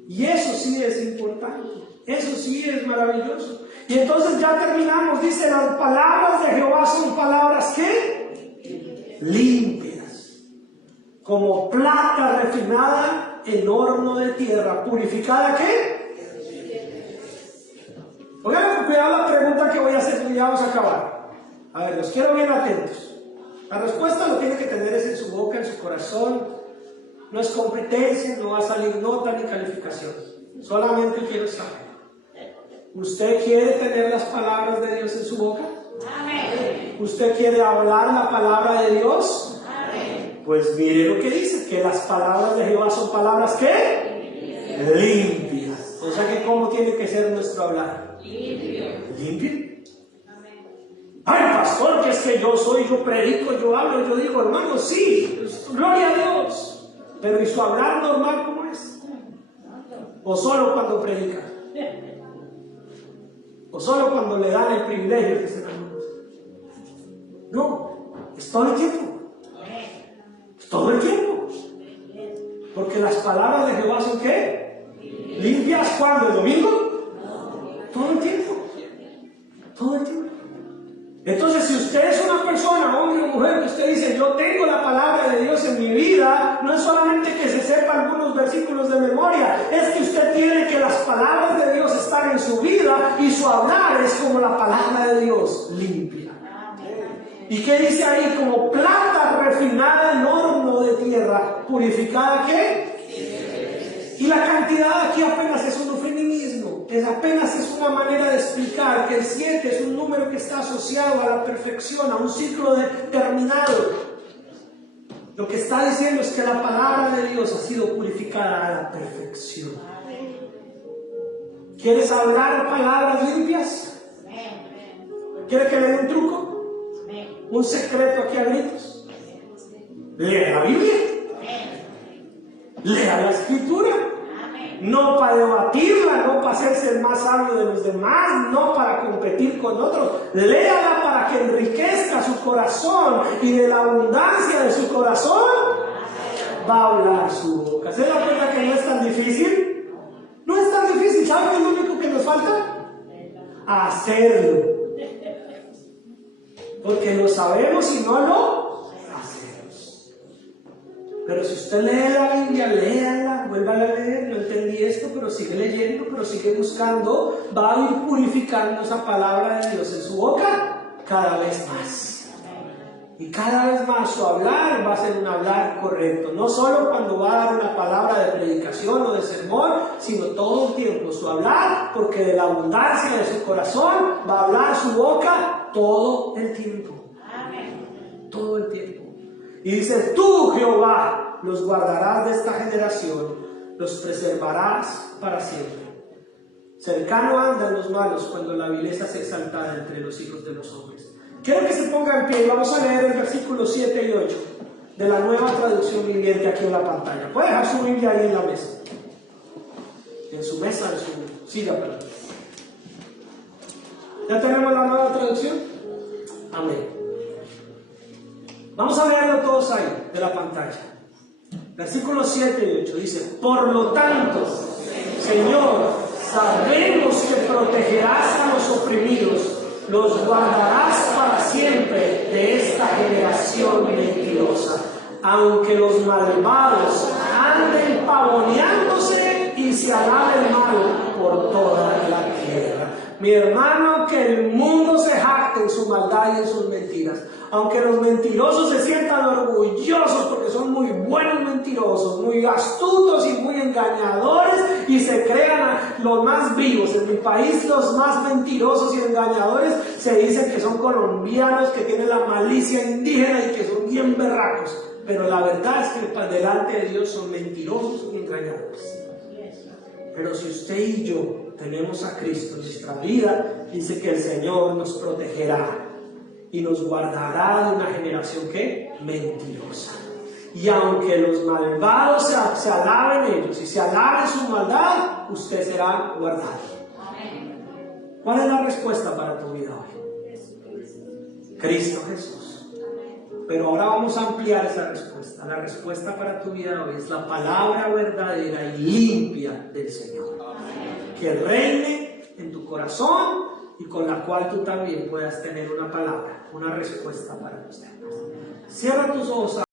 Y eso sí es importante, eso sí es maravilloso. Y entonces ya terminamos, dice, las palabras de Jehová son palabras ¿qué? Limpias, como plata refinada en horno de tierra, purificada ¿qué? Oigan con cuidado la pregunta que voy a hacer, ya vamos a acabar. A ver, los quiero bien atentos. La respuesta lo tiene que tener es en su boca, en su corazón. No es competencia, no va a salir nota ni calificación. Solamente quiero saber. ¿Usted quiere tener las palabras de Dios en su boca? Amén. ¿Usted quiere hablar la palabra de Dios? Amén. Pues mire lo que dice, que las palabras de Jehová son palabras ¿qué? Limpias. O sea que ¿cómo tiene que ser nuestro hablar? Limpio. ¿Limpio? Ay, pastor, que es que yo predico, yo hablo, yo digo, hermano, sí, gloria a Dios. Pero ¿y su hablar normal cómo es? ¿O solo cuando predica? ¿O solo cuando le dan el privilegio de ser algunos? No, es todo el tiempo. Es todo el tiempo. Porque las palabras de Jehová son ¿qué? ¿Limpias cuándo? ¿El domingo? Todo el tiempo. Todo el tiempo. Entonces, si usted es una persona, hombre o mujer, que usted dice, yo tengo la palabra de Dios en mi vida, no es solamente que se sepa algunos versículos de memoria, es que usted tiene que las palabras de Dios están en su vida y su hablar es como la palabra de Dios, limpia. ¿Y qué dice ahí? Como plata refinada en horno de tierra, purificada ¿qué? Y la cantidad aquí apenas es un eufemismo, apenas es una manera de explicar que el 7 es un número que está asociado a la perfección, a un ciclo determinado. Lo que está diciendo es que la palabra de Dios ha sido purificada a la perfección. ¿Quieres hablar palabras limpias? ¿Quieres que le dé un truco? ¿Un secreto aquí a gritos? Lea la Biblia. Lea la Escritura. No para debatirla, no para hacerse el más sabio de los demás, no para competir con otros. Léala para que enriquezca su corazón y de la abundancia de su corazón va a hablar su boca. ¿Se da cuenta que no es tan difícil? No es tan difícil. ¿Saben qué es lo único que nos falta? Hacerlo. Porque lo sabemos y no lo hacemos. Pero si usted lee la Biblia, léala, vuelva a leer, no entendí esto, pero sigue leyendo, pero sigue buscando, va a ir purificando esa palabra de Dios en su boca cada vez más. Y cada vez más su hablar va a ser un hablar correcto, no solo cuando va a dar una palabra de predicación o de sermón, sino todo el tiempo su hablar, porque de la abundancia de su corazón va a hablar su boca todo el tiempo. Todo el tiempo. Y dice, tú Jehová los guardarás de esta generación, los preservarás para siempre. Cercano andan los malos cuando la vileza se exaltada entre los hijos de los hombres. Quiero que se ponga en pie y vamos a leer el versículo 7 y 8 de la Nueva Traducción Viviente aquí en la pantalla. Puede dejar su Biblia ahí en la mesa. En su mesa, en su silla, perdón. ¿Ya tenemos la Nueva Traducción? Amén. Vamos a leerlo todos ahí, de la pantalla. Versículos 7 y 8 dice, por lo tanto, Señor, sabemos que protegerás a los oprimidos, los guardarás para siempre de esta generación mentirosa, aunque los malvados anden pavoneándose y se alabe el malo por toda la tierra. Mi hermano, que el mundo se jacte en su maldad y en sus mentiras. Aunque los mentirosos se sientan orgullosos porque son muy buenos mentirosos, muy astutos y muy engañadores y se crean los más vivos. En mi país los más mentirosos y engañadores se dicen que son colombianos, que tienen la malicia indígena y que son bien berracos. Pero la verdad es que delante de Dios son mentirosos y engañadores. Pero si usted y yo tenemos a Cristo en nuestra vida, dice que el Señor nos protegerá y nos guardará de una generación que mentirosa. Y aunque los malvados se alaben ellos y se alaben su maldad, usted será guardado. ¿Cuál es la respuesta para tu vida hoy? Cristo Jesús. Pero ahora vamos a ampliar esa respuesta. La respuesta para tu vida hoy es la palabra verdadera y limpia del Señor, que reine en tu corazón y con la cual tú también puedas tener una palabra, una respuesta para los demás. Cierra tus ojos.